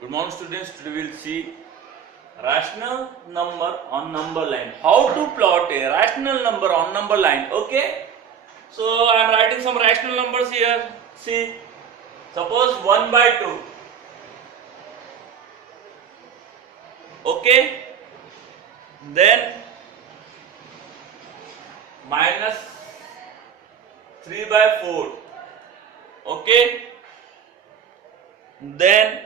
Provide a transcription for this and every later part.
Good morning students, today we will see rational number on number line. How to plot a rational number on number line. Okay, so I am writing some rational numbers here. See, suppose 1 by 2. Okay, then minus 3 by 4. Okay, then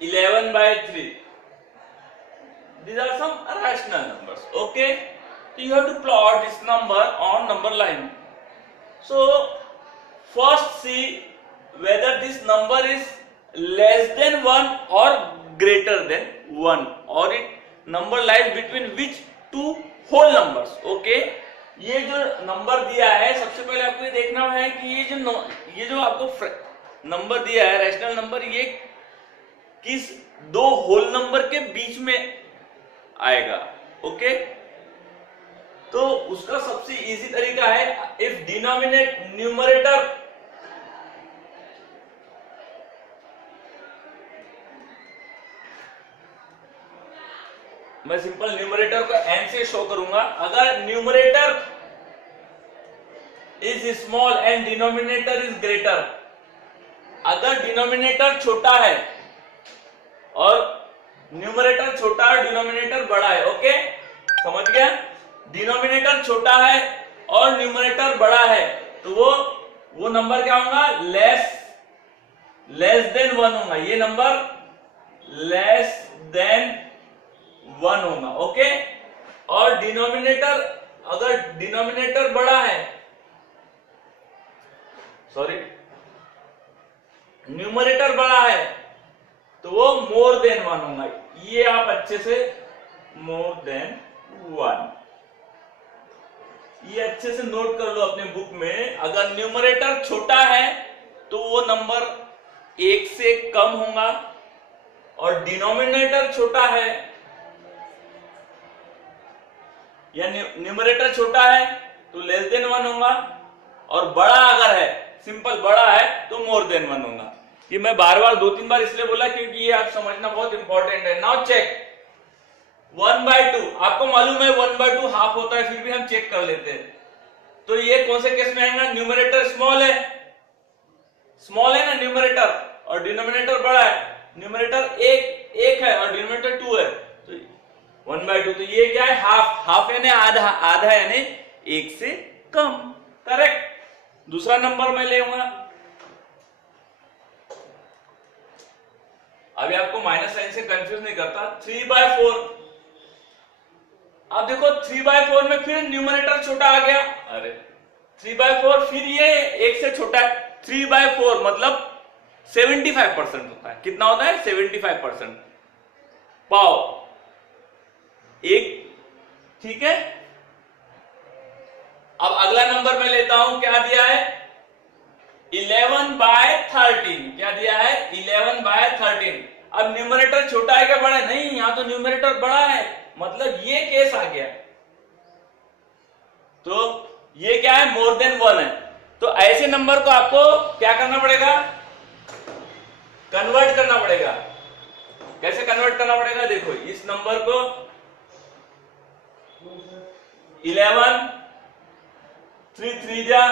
11 by 3. These are some rational numbers. Okay, so you have to plot this number on number line. So first see whether this number is less than 1 or greater than 1, or it number lies between which two whole numbers. Okay, ये जो number दिया है, सबसे पहले आपको ये देखना है कि ये जो आपको नंबर दिया है रैशनल नंबर, ये किस दो होल नंबर के बीच में आएगा. ओके, तो उसका सबसे इजी तरीका है, इफ न्यूमरेटर मैं सिंपल न्यूमरेटर को n से शो करूंगा. अगर numerator is small and denominator is greater, अगर डिनोमिनेटर छोटा है और न्यूमरेटर छोटा है, डिनोमिनेटर बड़ा है. ओके, समझ गया? डिनोमिनेटर छोटा है और न्यूमरेटर बड़ा है, तो वो नंबर क्या होगा? लेस देन 1 होगा. ये नंबर लेस देन 1 होगा. ओके, और डिनोमिनेटर, अगर डिनोमिनेटर बड़ा है, सॉरी न्यूमरेटर बड़ा है, तो वो मोर देन 1 होगा. ये आप अच्छे से मोर देन 1 ये अच्छे से नोट कर लो अपने बुक में. अगर न्यूमरेटर छोटा है तो वो नंबर 1 से कम होगा, और डिनोमिनेटर छोटा है या न्यूमरेटर छोटा है तो लेस देन 1 होगा, और बड़ा अगर है, सिंपल बड़ा है, तो मोर देन 1 होगा. ये मैं बार बार 2-3 बार इसलिए बोला क्योंकि ये आप समझना बहुत इंपॉर्टेंट है. Now check 1 by 2. आपको मालूम है 1 by 2 हाफ होता है, फिर भी हम चेक कर लेते हैं. तो ये कौन से केस में आएगा? न्यूमरेटर स्मॉल है ना न्यूमरेटर, और डिनोमिनेटर बड़ा है. न्यूमरेटर एक है और डिनोमिनेटर 2 है, तो 1 by 2. तो ये क्या है? हाफ यानी आधा यानी 1 से कम. करेक्ट. दूसरा नंबर मैं लेऊंगा. अभी आपको माइनस साइन से कंफ्यूज नहीं करता. 3 by 4. आप देखो 3 by 4 में फिर न्यूमरेटर छोटा आ गया. अरे 3 by 4 फिर ये 1 से छोटा है. 3 by 4 मतलब 75% होता है. कितना होता है? 75%. पाओ 1. ठीक है. अब अगला नंबर मैं लेता हूं. क्या दिया है? 11 by 13. क्या दिया है? 11 by 13. अब न्यूमरेटर छोटा है क्या बड़ा है? नहीं, यहां तो न्यूमरेटर बड़ा है, मतलब ये केस आ गया. तो ये क्या है? मोर देन 1 है. तो ऐसे नंबर को आपको क्या करना पड़ेगा? कन्वर्ट करना पड़ेगा. कैसे कन्वर्ट करना पड़ेगा? देखो, इस नंबर को 11 3 जा,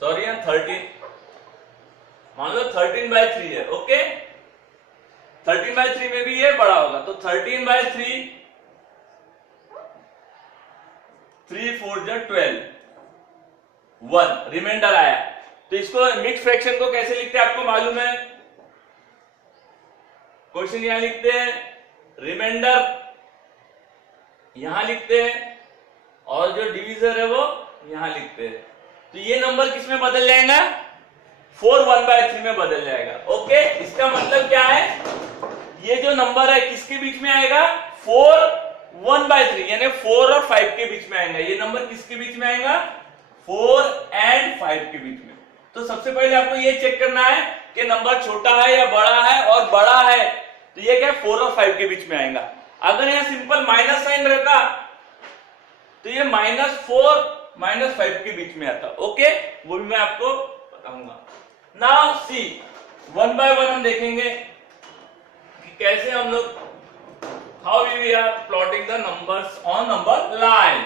सॉरी 13, मान लो 13 by 3 है. ओके, 13 by 3 में भी ये बड़ा होगा, तो 13 by 3, 3 4 जा 12, 1 रिमाइंडर आया. तो इसको मिक्स फ्रैक्शन को कैसे लिखते हैं आपको मालूम है? क्वेश्चन यहां लिखते हैं, रिमाइंडर यहां लिखते हैं, और जो डिवीजर है वो यहां लिखते हैं. तो ये नंबर किस में बदल जाएगा? 4 1 by 3 में बदल जाएगा. ओके, इसका मतलब क्या है? ये जो नंबर है किसके बीच में आएगा? 4 1 by 3, यानी 4 और 5 के बीच में आएगा. ये नंबर किसके बीच में आएगा? 4 and 5 के बीच में. तो सबसे पहले आपको ये चेक करना है कि नंबर छोटा है या बड़ा है, और बड़ा है तो ये क्या? 4 और 5 के बीच में आएगा. अगर यहां सिंपल माइनस साइन रहता तो ये -4 -5 के बीच में आता। ओके, वो भी मैं आपको बताऊंगा। Now see, one by one हम देखेंगे कि कैसे हम लोग how we are plotting the numbers on number line.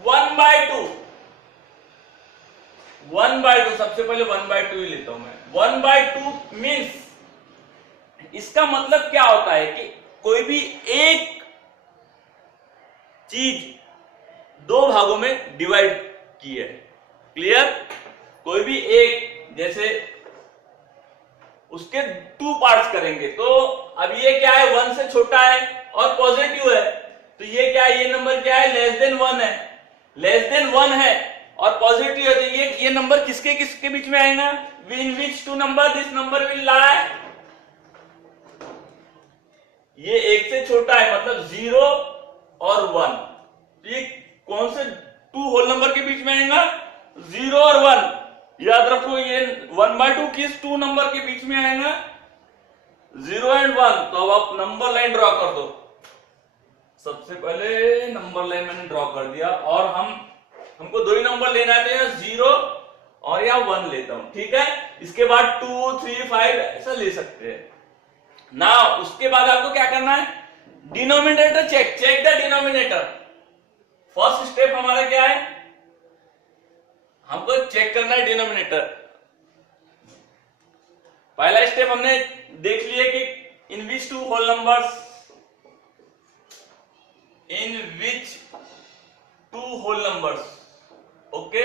1/2, 1/2 सबसे पहले 1/2 ही लेता हूं मैं। 1/2 मीन्स, इसका मतलब क्या होता है कि कोई भी एक चीज दो भागों में डिवाइड की है। क्लियर? कोई भी एक, जैसे उसके 2 पार्ट्स करेंगे, तो अब ये क्या है, 1 से छोटा है और पॉजिटिव है, तो ये क्या है, ये नंबर क्या है, लेस देन 1 है। लेस देन 1 है और पॉजिटिव है, तो ये नंबर किसके किसके बीच में आएगा, in which two number this number will lie. ये 1 से छोटा है मतलब 0 और 1, तो ये कौन से 2 होल नंबर के बीच में आएगा, 0 और 1। याद रखो, ये 1/2 किस 2 नंबर के बीच में आएगा, 0 एंड 1। तो अब आप नंबर लाइन ड्रॉ कर दो। सबसे पहले नंबर लाइन मैंने ड्रॉ कर दिया, और हमको 2 ही नंबर लेना है, तो यहाँ 0 और यहाँ 1 लेता हूं। ठीक है, इसके बाद 2, 3, 5 ऐसा ले सकते हैं ना। उसके बाद आपको क्या करना है, denominator check the denominator. First step हमारा क्या है, हमको चेक करना है डिनोमिनेटर। पहला स्टेप हमने देख लिया कि in which two whole numbers, in which two whole numbers. Okay,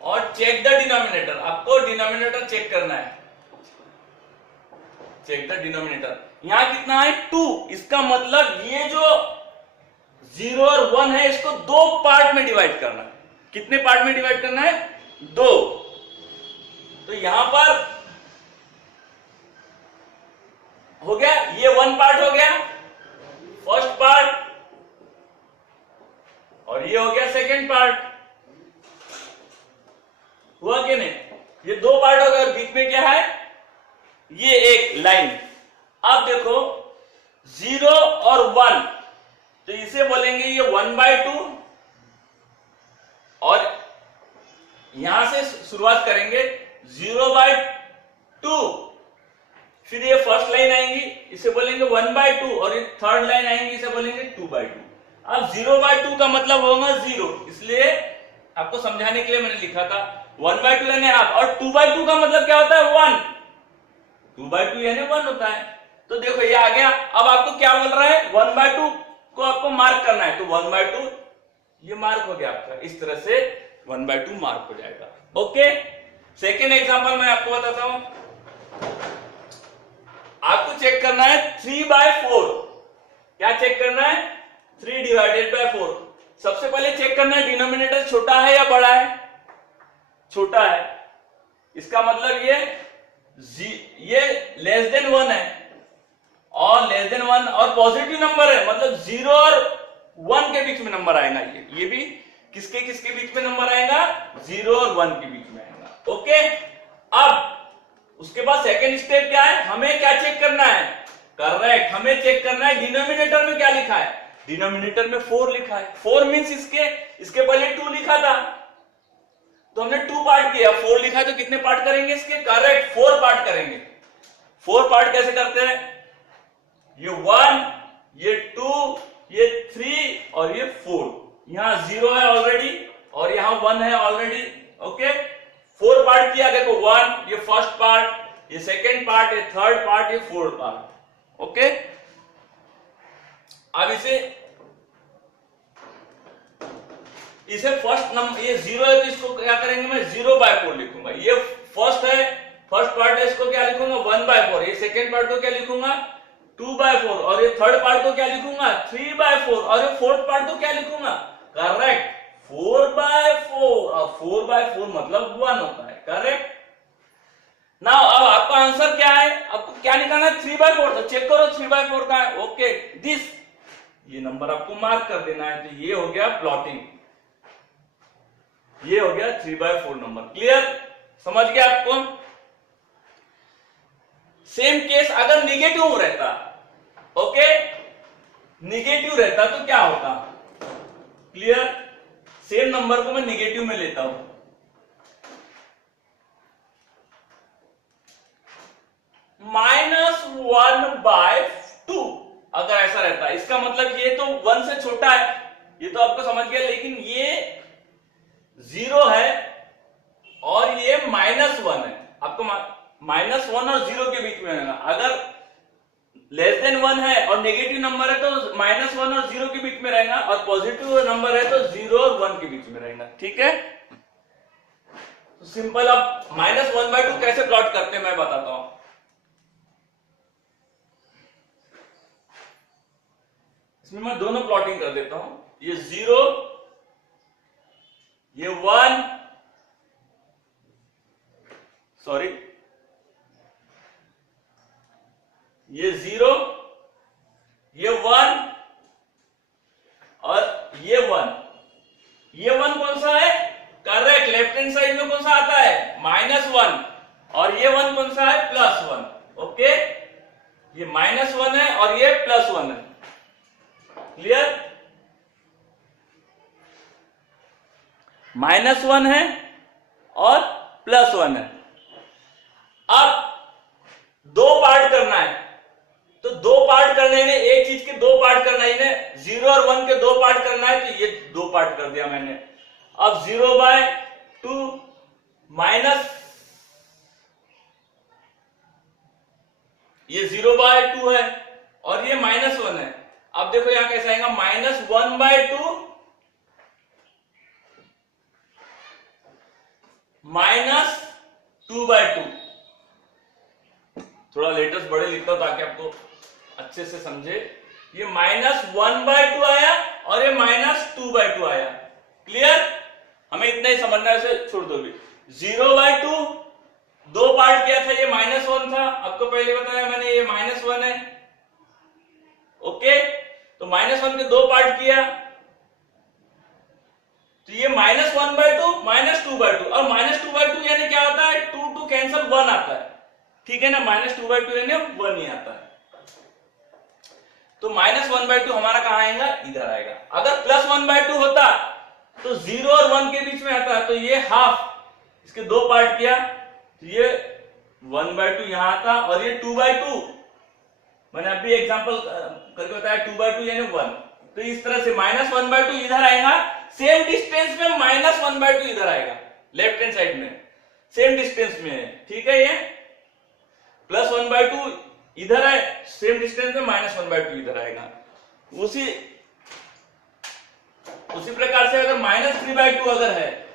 और चेक द डिनोमिनेटर, आपको डिनोमिनेटर चेक करना है। चेक द डिनोमिनेटर, यहां कितना है, 2। इसका मतलब ये जो 0 और 1 है, इसको 2 पार्ट में डिवाइड करना है। कितने पार्ट में डिवाइड करना है, 2। तो यहां पर हो गया, ये 1 पार्ट हो गया, फर्स्ट पार्ट, और ये हो गया सेकेंड पार्ट। हुआ कि नहीं, ये 2 पार्ट हो गए, बीच में क्या है, ये एक लाइन। अब देखो 0 और 1, तो इसे बोलेंगे ये 1/2, और यहां से शुरुआत करेंगे 0/2, फिर ये फर्स्ट लाइन आएंगी, इसे बोलेंगे 1/2, और ये थर्ड लाइन आएंगी, इसे बोलेंगे 2/2। अब 0/2 का मतलब होगा 0, इसलिए आपको समझाने के लिए मैंने लिखा था 1/2 यानी हाफ, और 2/2 का मतलब क्या होता है, 1। 2/2 यानी 1 होता है। तो देखो ये आ गया। अब आपको क्या बोल रहा है, 1/2 को आपको मार्क करना है, तो 1/2 ये मार्क हो गया आपका। इस तरह से 1/2 मार्क हो जाएगा। ओके, सेकेंड एग्जांपल मैं आपको बताता हूं। आपको चेक करना है 3/4। क्या चेक करना है, 3/4। सबसे पहले चेक करना है डिनोमिनेटर छोटा है या बड़ा है, छोटा है। इसका मतलब ये लेस देन 1 है, और लेस देन 1 और पॉजिटिव नंबर है, मतलब 0 और 1 के बीच में नंबर आएगा। ये भी किसके किसके बीच में नंबर आएगा, 0 और 1 के बीच में आएगा। ओके, अब उसके बाद सेकेंड स्टेप क्या है, हमें क्या चेक करना है, करेक्ट, हमें चेक करना है डिनोमिनेटर में क्या लिखा है। डिनोमिनेटर में 4 लिखा है। 4 मींस इसके पहले 2 लिखा था, तो हमने 2 पार्ट किया। 4 लिखा है तो कितने पार्ट करेंगे इसके, करेक्ट, 4 पार्ट करेंगे। 4 पार्ट कैसे करते हैं, ये 1, ये 2, ये 3 और ये 4। यहां 0 है ऑलरेडी और यहां 1 है ऑलरेडी। ओके, 4 पार्ट किया। देखो 1 ये फर्स्ट पार्ट, ये सेकेंड पार्ट, ये थर्ड पार्ट, ये फोर्थ पार्ट। ओके, अब इसे फर्स्ट नंबर, ये 0 है तो इसको क्या करेंगे, मैं 0/4 लिखूंगा। ये फर्स्ट है, फर्स्ट पार्ट है, इसको क्या लिखूंगा, 1/4। ये सेकेंड पार्ट को क्या लिखूंगा, 2/4, और ये थर्ड पार्ट को क्या लिखूंगा, 3/4, और ये फोर्थ पार्ट को क्या लिखूंगा, करेक्ट, 4/4। और 4/4 मतलब 1 होता है। करेक्ट। नाउ अब आपका आंसर क्या है, आपको क्या निकालना है, 3/4। तो चेक करो 3/4 का है। ओके, दिस, ये नंबर आपको मार्क कर देना है। तो ये हो गया प्लॉटिंग, ये हो गया 3/4 नंबर। क्लियर, समझ गया आपको। सेम केस अगर निगेटिव रहता, ओके, निगेटिव रहता तो क्या होता? क्लियर? सेम नंबर को मैं निगेटिव में लेता हूं, -1/2 अगर ऐसा रहता है, इसका मतलब ये तो 1 से छोटा है, ये तो आपको समझ गया, लेकिन ये 0 है और ये -1 है, आपको -1 और 0 के बीच में रहना। अगर लेस देन 1 है और नेगेटिव नंबर है तो -1 और 0 के बीच में रहेगा, और पॉजिटिव नंबर है तो 0 और 1 के बीच में रहेगा। ठीक है, तो सिंपल। अब -1/2 कैसे प्लॉट करते हैं मैं बताता हूं। इसमें मैं दोनों प्लॉटिंग कर देता हूं, ये 0, ये 1, सॉरी, ये 0, ये 1 और ये 1। ये 1 कौन सा है? करेक्ट, लेफ्ट हैंड साइड में कौन सा आता है? -1, और ये 1 कौन सा है? +1। ओके, ये -1 है और ये +1 है। क्लियर? -1 है और +1 है। अब दो पार्ट करना है, तो दो पार्ट करने में, एक चीज के दो पार्ट करना है, इन्हें 0 और 1 के दो पार्ट करना है, तो ये दो पार्ट कर दिया मैंने। अब 0/2 माइनस, ये 0/2 है और ये -1 है। अब देखो यहां कैसे आएगा, -1/2 -2/2। थोड़ा लेटेस्ट बड़े लिखता हूं ताकि आपको अच्छे से समझे। ये -1/2 आया और ये -2/2 आया। क्लियर? हमें इतना ही समझना है, इसे छोड़ दो भी। 0/2 दो पार्ट किया था, ये -1 था, आपको पहले बताया मैंने, ये -1 है। ओके, तो -1 के दो पार्ट किया, तो ये -1/2 -2/2। और -2/2 यानी क्या होता है? 2 कैंसिल 1 आता है। ठीक है ना, -2/2 यानी 1 ही आता है। तो -1/2 हमारा कहां आएगा? इधर आएगा। अगर +1/2 होता तो 0 और 1 के बीच में आता, तो ये हाफ, इसके दो पार्ट किया, तो ये 1/2 यहां आता, और ये 2/2, मैंने अभी एग्जांपल करके बताया, 2/2 यानी 1। तो इस तरह से -1/2 इधर आएगा, सेम डिस्टेंस में -1/2 इधर आएगा, लेफ्ट हैंड साइड में सेम डिस्टेंस में है। ठीक है, ये +1/2 इधर है, सेम डिस्टेंस में -1/2 इधर आएगा। उसी प्रकार से अगर -3/2 अगर है,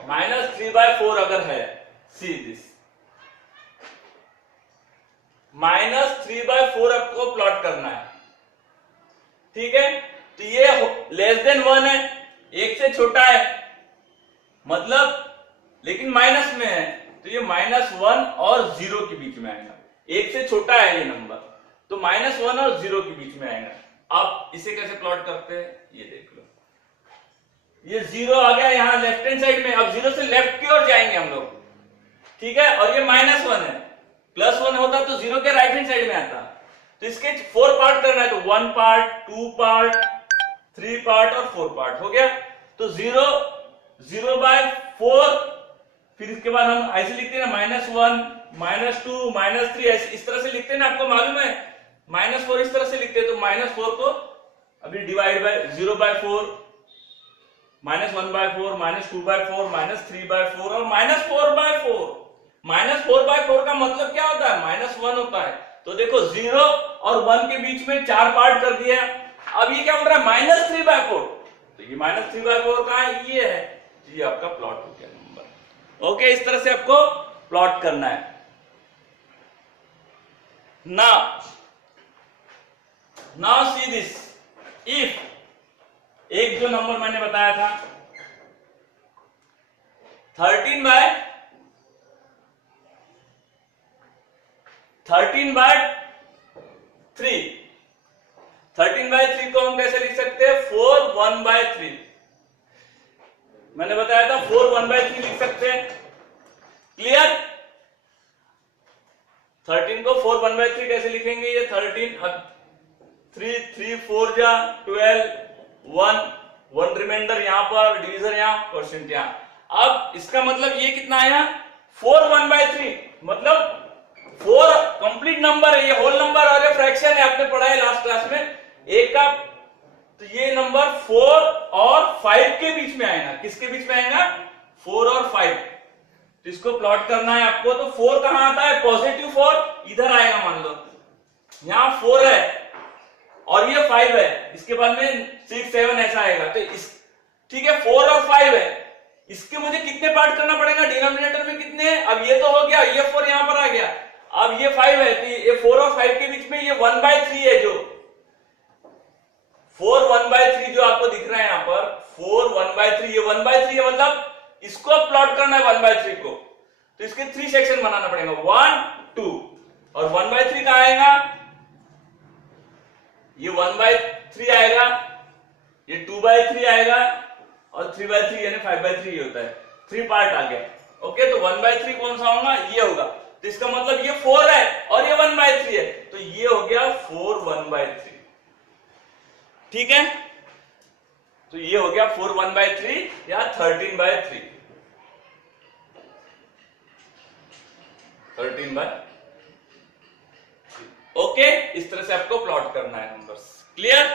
-3/4 अगर है, सी दिस -3/4 आपको प्लॉट करना है। ठीक है, तो ये लेस देन 1 है, एक से छोटा है, मतलब लेकिन माइनस में है, तो ये -1 और 0 के बीच में आएगा। एक से छोटा है ये नंबर, तो -1 और 0 के बीच में आएगा। अब इसे कैसे प्लॉट करते हैं ये देख लो। ये 0 आ गया यहां लेफ्ट हैंड साइड में, अब 0 से लेफ्ट की ओर जाएंगे हम लोग। ठीक है, और ये -1 है, +1 होता तो 0 के राइट हैंड साइड में आता। तो इसके 4 पार्ट करना है, तो 1 पार्ट, 2 पार्ट, 3 पार्ट और 4 पार्ट हो गया। तो 0/4, फिर इसके बाद हम ऐसे लिखते हैं ना, -1, -2, -3, ऐसे इस तरह से लिखते हैं ना, आपको मालूम है। -4 इस तरह से लिखते हैं, तो -4 को अभी डिवाइड बाय 0/4, -1/4, -2/4, -3/4 और -4/4। -4/4 का मतलब क्या होता है? -1 होता है। तो देखो 0 और 1 के बीच में 4 पार्ट कर दिया। अब ये क्या बोल रहा है? -3/4। तो ये -3/4 कहां है? ये है, ये आपका प्लॉट हो गया नंबर। ओके, इस तरह से आपको प्लॉट करना है ना। नाउ सी दिस, इफ एक जो नंबर मैंने बताया था 13/3 13/3 को हम कैसे लिख सकते हैं? 4 1/3। मैंने बताया था 4 1/3 लिख सकते हैं। क्लियर? 13 को 4 1/3 कैसे लिखेंगे? ये 13, अब 3 4 जा 12, 1 रिमाइंडर यहाँ पर, डिवीजर यहाँ, क्वोशिएंट यहाँ। अब इसका मतलब ये कितना आया 4 1/3, मतलब 4 कंप्लीट नंबर है, ये होल नंबर और ये फ्रैक्शन है, आपने पढ़ा है लास्ट क्लास में एक का। तो ये नंबर 4 और 5 के बीच में आएगा। किसके बीच में आएगा 4 और 5। तो इसको प्लॉट करना है आपको। तो 4 कहां आता है पॉजिटिव 4 इधर आएगा, मान लो यहां 4 है और ये 5 है, इसके बाद में 6 7 ऐसा आएगा। तो इस ठीक है 4 और 5 है, इसके मुझे कितने पार्ट करना पड़ेगा, डिनोमिनेटर में कितने हैं। अब ये तो हो गया, ये 4 यहां पर आ गया, अब ये 5 है, तो ये 4 और 5 के बीच में ये 1/3 है, जो 4 1/3 जो आपको दिख रहा है यहां पर 4 1/3, ये 1/3 है, मतलब इसको अब प्लॉट करना है 1/3 को। तो इसके 3 सेक्शन बनाना पड़ेगा 1 2, और 1/3 कहां आएगा, ये 1/3 आएगा, ये 2/3 आएगा, और 3/3 यानी 5/3 होता है, 3 पार्ट आ गया। ओके, तो 1/3 कौन सा होगा, ये होगा। तो इसका मतलब ये 4 है और ये 1/3 है, तो ये हो गया 4 1/3। ठीक है, तो ये हो गया 4 1/3 या 13/3, 13/3। ओके, इस तरह से आपको प्लॉट करना है नंबर्स। क्लियर।